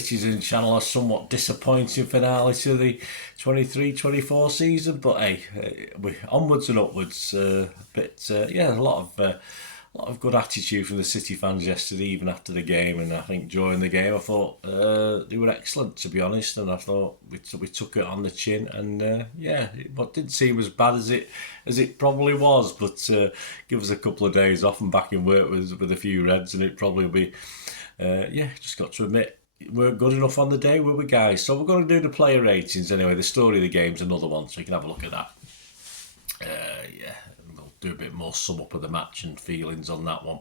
Citizen channel a somewhat disappointing finale to the 23-24 season, but hey, we onwards and upwards. A lot of good attitude from the City fans yesterday, even after the game, and I think during the game I thought they were excellent, to be honest, and I thought we took it on the chin, and it didn't seem as bad as it probably was, but give us a couple of days off and back in work with a few Reds, and it probably will be, just got to admit, we weren't good enough on the day, were we, guys? So we're going to do the player ratings anyway. The story of the game's another one, so you can have a look at that. We'll do a bit more sum up of the match and feelings on that one.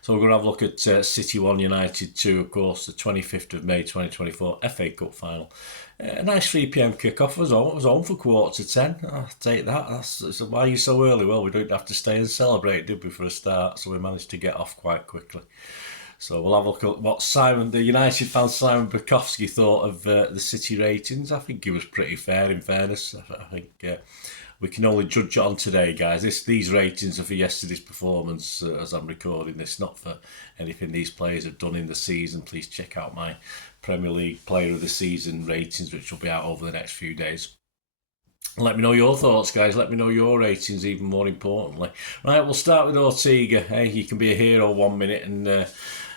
So we're going to have a look at City 1, United 2, of course, the 25th of May 2024 FA Cup final. A nice 3 p.m. kick-off. I was on for 9:45. I'll take that. That's why are you so early? Well, we didn't have to stay and celebrate, did we, for a start? So we managed to get off quite quickly. So we'll have a look at what the United fan Simon Bajkowski thought of the City ratings. I think he was pretty fair, in fairness. I think we can only judge it on today, guys. These ratings are for yesterday's performance as I'm recording this, not for anything these players have done in the season. Please check out my Premier League Player of the Season ratings, which will be out over the next few days. Let me know your thoughts, guys. Let me know your ratings, even more importantly. Right, we'll start with Ortega. Hey, you can be a hero 1 minute and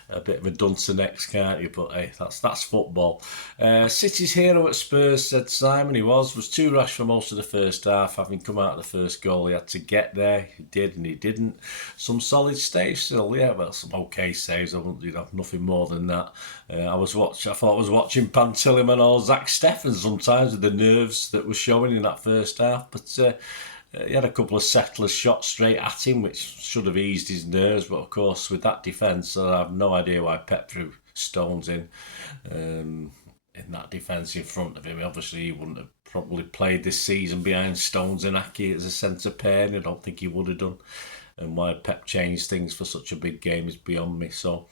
a bit of a dunce the next, can't you? But hey, that's football. City's hero at Spurs, said Simon. He was too rash for most of the first half. Having come out of the first goal, he had to get there. He did and he didn't. Some solid saves still, yeah. Well, some okay saves. I wouldn't, nothing more than that. I thought I was watching Pantilimon or Zach Steffen sometimes with the nerves that were showing in that first half. But he had a couple of settlers shot straight at him, which should have eased his nerves. But of course, with that defence, I have no idea why Pep threw Stones in that defence in front of him. Obviously, he wouldn't have probably played this season behind Stones and Aki as a centre pair. I don't think he would have done. And why Pep changed things for such a big game is beyond me. So,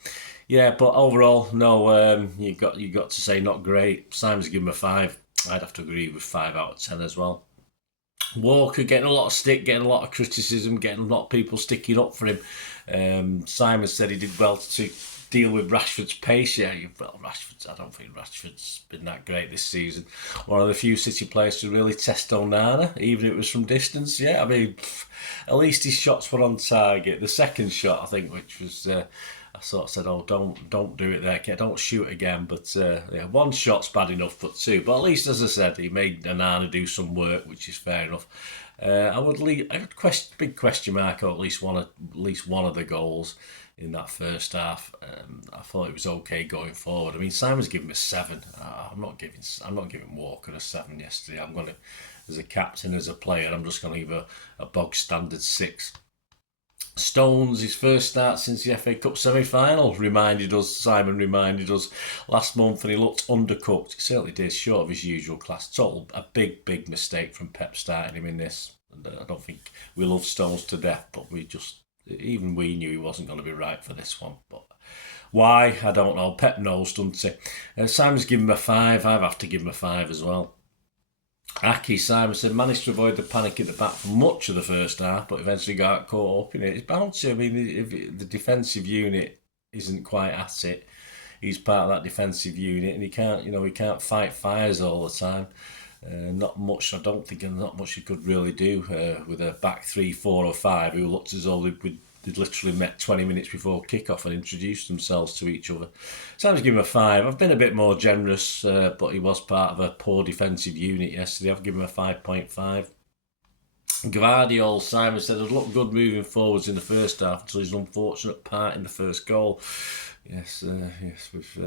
yeah, but overall, no, you got to say not great. Simon's given him a 5. I'd have to agree with 5 out of 10 as well. Walker getting a lot of stick, getting a lot of criticism, getting a lot of people sticking up for him. Simon said he did well to deal with Rashford's pace. Yeah, I don't think Rashford's been that great this season. One of the few City players to really test Onana, even if it was from distance. Yeah, I mean, at least his shots were on target. The second shot, I think, which was... I sort of said, don't do it there, don't shoot again. But one shot's bad enough, but 2. But at least, as I said, he made Onana do some work, which is fair enough. I had big question mark on at least one of the goals in that first half. I thought it was okay going forward. I mean, Simon's given him a 7. I'm not giving Walker a 7 yesterday. I'm going to, as a captain, as a player, I'm just going to give a bog standard 6. Stones, his first start since the FA Cup semi-final, Simon reminded us last month, and he looked undercooked. He certainly did, short of his usual class. Total, a big mistake from Pep starting him in this. And I don't think we love Stones to death, but even we knew he wasn't going to be right for this one. But why? I don't know. Pep knows, doesn't he? Simon's given him a 5. I have to give him a 5 as well. Aki, Simon said, managed to avoid the panic at the back for much of the first half, but eventually got caught up in it. It's bound to. I mean, if the defensive unit isn't quite at it, he's part of that defensive unit, and he can't fight fires all the time. Not much. I don't think not much he could really do with a back 3, 4 or 5 who looked as though they'd literally met 20 minutes before kick-off and introduced themselves to each other. So I was giving him a 5. I've been a bit more generous, but he was part of a poor defensive unit yesterday. I've given him a 5.5. Guardiola, Simon said, it looked good moving forwards in the first half until his unfortunate part in the first goal. Yes, with...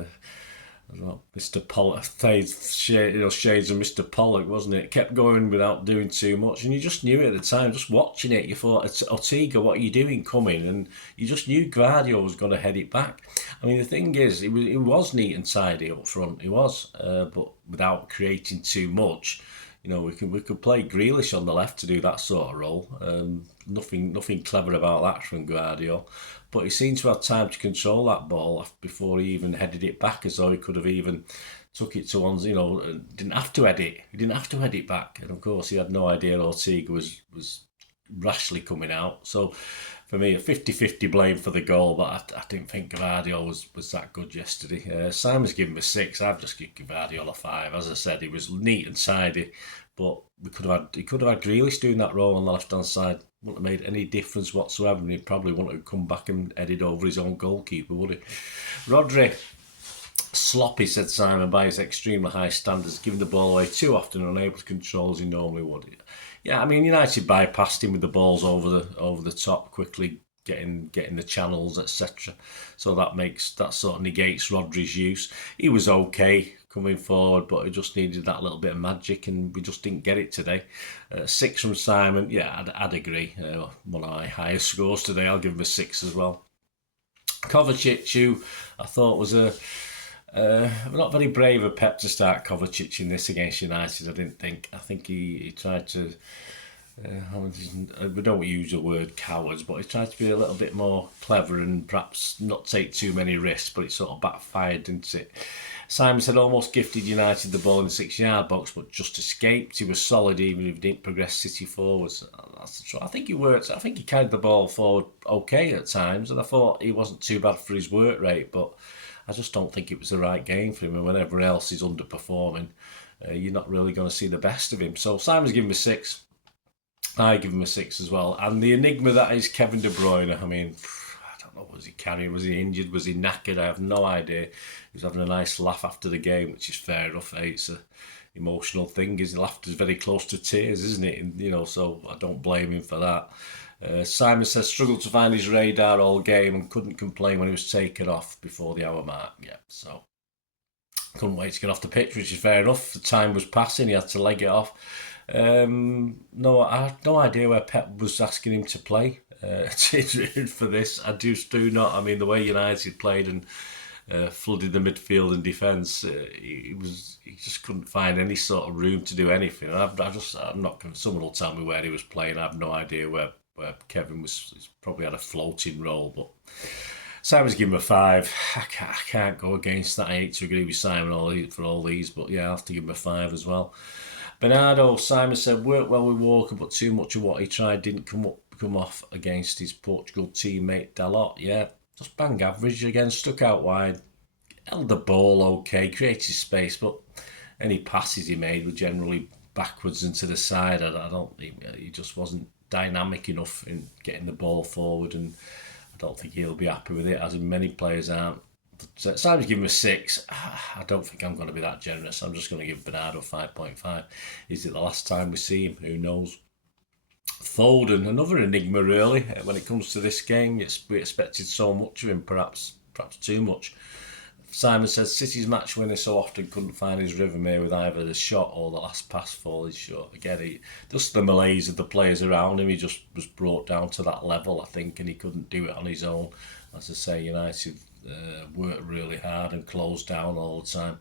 Mr. Pollock, shades of Mr. Pollock, wasn't it? Kept going without doing too much, and you just knew it at the time. Just watching it, you thought, Ortega, what are you doing coming? And you just knew Guardiola was going to head it back. I mean, the thing is, it was neat and tidy up front. It was, but without creating too much. We could play Grealish on the left to do that sort of role. Nothing clever about that from Guardiola. But he seemed to have time to control that ball before he even headed it back, as though he could have even took it to one's, didn't have to head it. He didn't have to head it back. And of course, he had no idea Ortega was rashly coming out. So for me, a 50-50 blame for the goal, but I didn't think Gvardiol was that good yesterday. Simon's given him a 6. I've just given Gvardiol a 5. As I said, he was neat and tidy, but he could have had Grealish doing that role on the left-hand side. Wouldn't have made any difference whatsoever, and he probably wouldn't have come back and headed over his own goalkeeper, would he? Rodri, sloppy, said Simon, by his extremely high standards, giving the ball away too often and unable to control as he normally would. Yeah, I mean, United bypassed him with the balls over the top, quickly getting the channels, etc. So that sort of negates Rodri's use. He was okay coming forward, but he just needed that little bit of magic, and we just didn't get it today. 6 from Simon. Yeah, I'd agree. One of my highest scores today. I'll give him a 6 as well. Kovacic, who I thought was not very brave of Pep to start Kovacic in this against United, I didn't think. I think he tried to, we don't use the word cowards, but he tried to be a little bit more clever and perhaps not take too many risks, but it sort of backfired, didn't it? Simon said almost gifted United the ball in the 6-yard box, but just escaped. He was solid even if he didn't progress City forwards. That's the truth. I think he worked. I think he carried the ball forward okay at times, and I thought he wasn't too bad for his work rate, but I just don't think it was the right game for him, and when everyone else is underperforming, you're not really going to see the best of him. So Simon's given him a 6. I give him a 6 as well. And the enigma that is Kevin De Bruyne, I mean, I don't know, was he carrying, was he injured, was he knackered? I have no idea. He was having a nice laugh after the game, which is fair enough. It's a emotional thing. His laughter is very close to tears, isn't it? And, so I don't blame him for that. Simon says struggled to find his radar all game and couldn't complain when he was taken off before the hour mark. Yeah, so couldn't wait to get off the pitch, which is fair enough. The time was passing, he had to leg it off. No, I had no idea where Pep was asking him to play for this. I just do not. I mean, the way United played and flooded the midfield and defence, he just couldn't find any sort of room to do anything. I'm not. Someone will tell me where he was playing. I have no idea where Kevin was. He's probably had a floating role, but Simon's given him a 5. I can't go against that. I hate to agree with Simon for all these, but yeah, I have to give him a 5 as well. Bernardo, Simon said, worked well with Walker, but too much of what he tried didn't come off against his Portugal teammate Dalot. Yeah, just bang average again, stuck out wide, held the ball okay, created space, but any passes he made were generally backwards and to the side. I don't think he just wasn't dynamic enough in getting the ball forward, and I don't think he'll be happy with it, as in many players aren't. Simon's giving him a 6. I don't think I'm going to be that generous. I'm just going to give Bernardo 5.5. Is it the last time we see him? Who knows? Foden, another enigma really. When it comes to this game, we expected so much of him, perhaps too much. Simon says City's match winner so often couldn't find his rhythm here with either the shot or the last pass falling short. Again, just the malaise of the players around him. He just was brought down to that level, I think, and he couldn't do it on his own. As I say, United worked really hard and closed down all the time.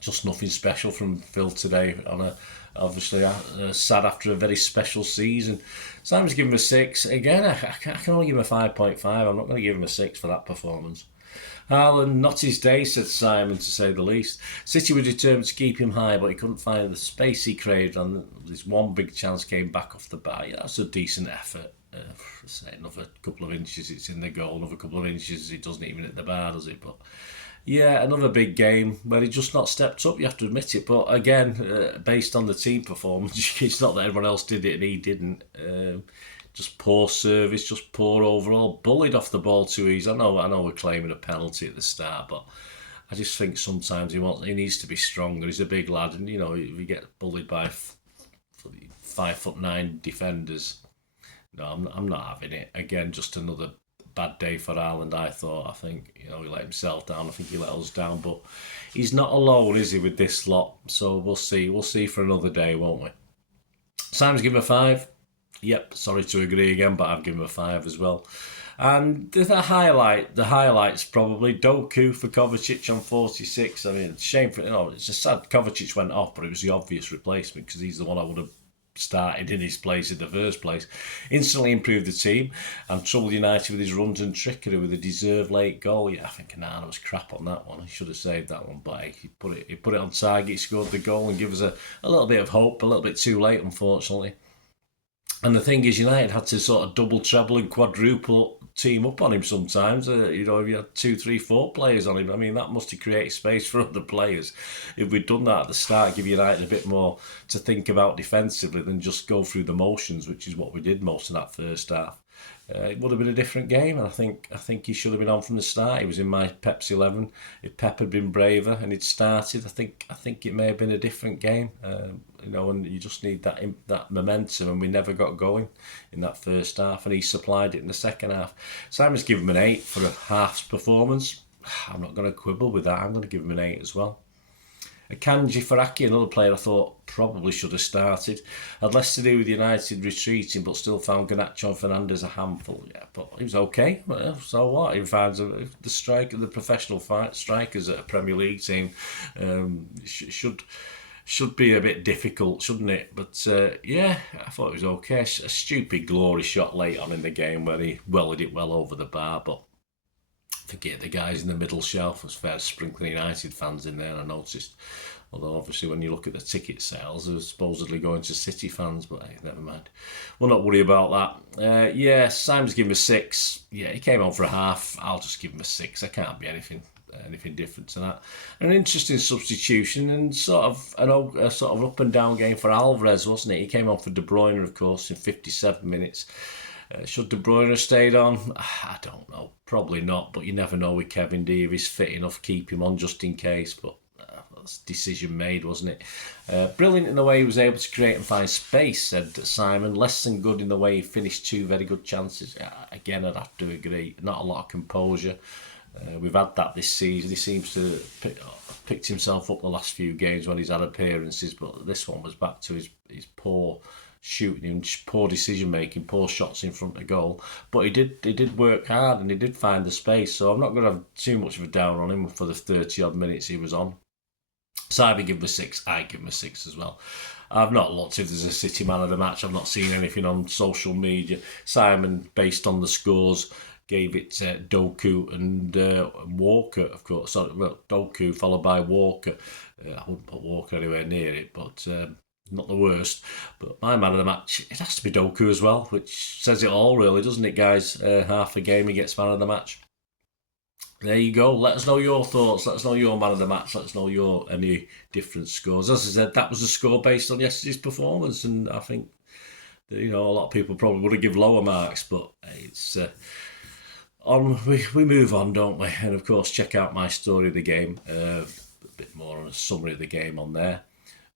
Just nothing special from Phil today on obviously sad after a very special season. Simon's given him a 6. Again, I can only give him a 5.5. I'm not going to give him a 6 for that performance. Haaland, not his day, said Simon, to say the least. City were determined to keep him high, but he couldn't find the space he craved, and this one big chance came back off the bar. Yeah, that's a decent effort. Say another couple of inches, it's in the goal. Another couple of inches, it doesn't even hit the bar, does it? But yeah, another big game where he just not stepped up, you have to admit it. But again, based on the team performance, it's not that everyone else did it and he didn't. Just poor service, just poor overall. Bullied off the ball too easy. I know we're claiming a penalty at the start, but I just think sometimes he needs to be stronger. He's a big lad, and if you get bullied by 5'9" defenders, no, I'm not having it. Again, just another bad day for Haaland, I thought. I think, he let himself down. I think he let us down. But he's not alone, is he, with this lot? So we'll see. We'll see for another day, won't we? Simon's given him a 5. Yep, sorry to agree again, but I've given him a 5 as well. And the highlights probably Doku for Kovacic on 46. I mean, it's a shame it's just sad Kovacic went off, but it was the obvious replacement because he's the one I would have started in his place in the first place. Instantly improved the team and troubled United with his runs and trickery with a deserved late goal. Yeah, I think Onana was crap on that one. He should have saved that one, but he put it on target. He scored the goal and gave us a little bit of hope, a little bit too late, unfortunately. And the thing is, United had to sort of double, treble, and quadruple team up on him sometimes. If you had 2, 3, 4 players on him, I mean, that must have created space for other players. If we'd done that at the start, give United a bit more to think about defensively than just go through the motions, which is what we did most of that first half. It would have been a different game, and I think he should have been on from the start. He was in my Pep's 11. If Pep had been braver and he'd started, I think it may have been a different game. And you just need that momentum, and we never got going in that first half, and he supplied it in the second half. Simon's given him an 8 for a half's performance. I'm not going to quibble with that. I'm going to give him an 8 as well. Akanji Faraki, another player I thought probably should have started. Had less to do with United retreating, but still found Garnacho and Fernandes a handful. Yeah, but he was okay. Well, so what? He finds the professional strikers at a Premier League team should be a bit difficult, shouldn't it? But yeah, I thought it was okay. A stupid glory shot late on in the game where he wellied it well over the bar, but forget the guys in the middle shelf. It was fair sprinkling United fans in there, I noticed. Although obviously when you look at the ticket sales, they're supposedly going to City fans, but hey, never mind. We'll not worry about that. Yeah, Simon's given him a 6. Yeah, he came on for a half. I'll just give him a 6. I can't be anything different to that. An interesting substitution, and sort of a sort of up and down game for Alvarez, wasn't it? He came on for De Bruyne, of course, in 57 minutes. Should De Bruyne have stayed on? I don't know. Probably not, but you never know with Kevin D. If he's fit enough, keep him on just in case. But that's a decision made, wasn't it? Brilliant in the way he was able to create and find space, said Simon. Less than good in the way he finished 2 very good chances. Again, I'd have to agree. Not a lot of composure. We've had that this season. He seems to have picked himself up the last few games when he's had appearances, but this one was back to his poor shooting and poor decision making, poor shots in front of goal. But he did work hard and he did find the space. So I'm not going to have too much of a down on him for the 30 odd minutes he was on. Simon give him a 6. I give him a 6 as well. I've not looked if there's a City man of the match. I've not seen anything on social media. Simon, based on the scores, gave it Doku and Walker, of course. Sorry, well, Doku followed by Walker. I wouldn't put Walker anywhere near it, but not the worst. But my man of the match, it has to be Doku as well, which says it all, really, doesn't it, guys? Half a game he gets man of the match. There you go. Let us know your thoughts. Let us know your man of the match. Let us know any different scores. As I said, that was a score based on yesterday's performance, and I think that, a lot of people probably would have given lower marks, but it's we move on, don't we? And of course, check out my story of the game. A bit more on a summary of the game on there.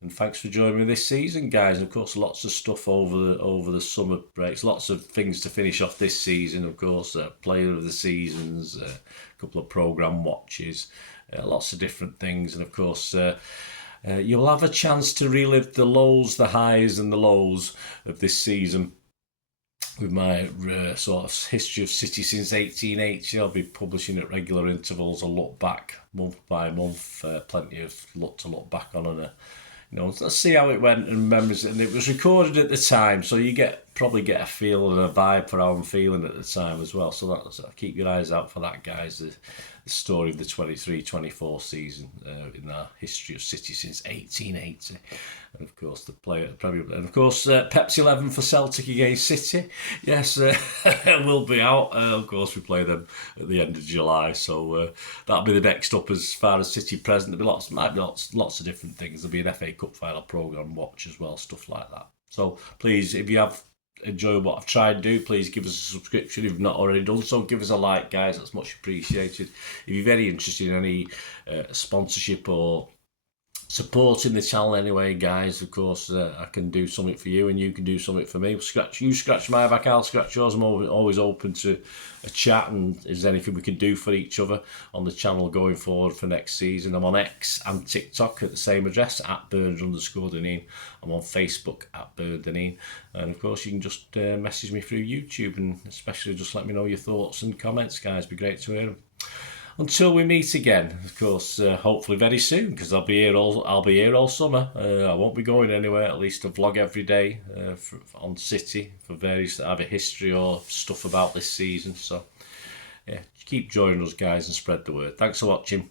And thanks for joining me this season, guys. And of course, lots of stuff over the summer breaks. Lots of things to finish off this season, of course. Player of the seasons, a couple of programme watches, lots of different things. And of course, you'll have a chance to relive the lows, the highs and the lows of this season. With my sort of history of City since 1880, I'll be publishing at regular intervals a look back, month by month. Plenty of to look back on and let's see how it went and memories. And it was recorded at the time, so you probably get a feel and a vibe for how I'm feeling at the time as well. So keep your eyes out for that, guys. The story of the 23-24 season in our history of City since 1880. And of course, the player at the Premier League. And of course, Pep's 11 for Celtic against City. Yes, will be out. Of course, we play them at the end of July. So that'll be the next up as far as City present. There'll be lots of different things. There'll be an FA Cup final programme watch as well, stuff like that. So please, if you have enjoyed what I've tried to do, please give us a subscription if you've not already done so. Give us a like, guys. That's much appreciated. If you're very interested in any sponsorship or supporting the channel anyway, guys, of course, I can do something for you and you can do something for me. You scratch my back, I'll scratch yours. I'm always open to a chat, and is there anything we can do for each other on the channel going forward for next season. I'm on X and TikTok at the same address, @Bird_Deneen. I'm on Facebook @BirdDeneen. And of course, you can just message me through YouTube, and especially just let me know your thoughts and comments, guys. It'd be great to hear them. Until we meet again, of course, hopefully very soon, because I'll be here all summer. I won't be going anywhere. At least I vlog every day on City for various either history or stuff about this season. So yeah, keep joining us, guys, and spread the word. Thanks for watching.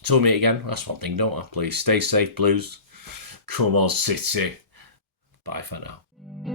Until we meet again, that's one thing, don't I? Please stay safe, Blues. Come on, City. Bye for now.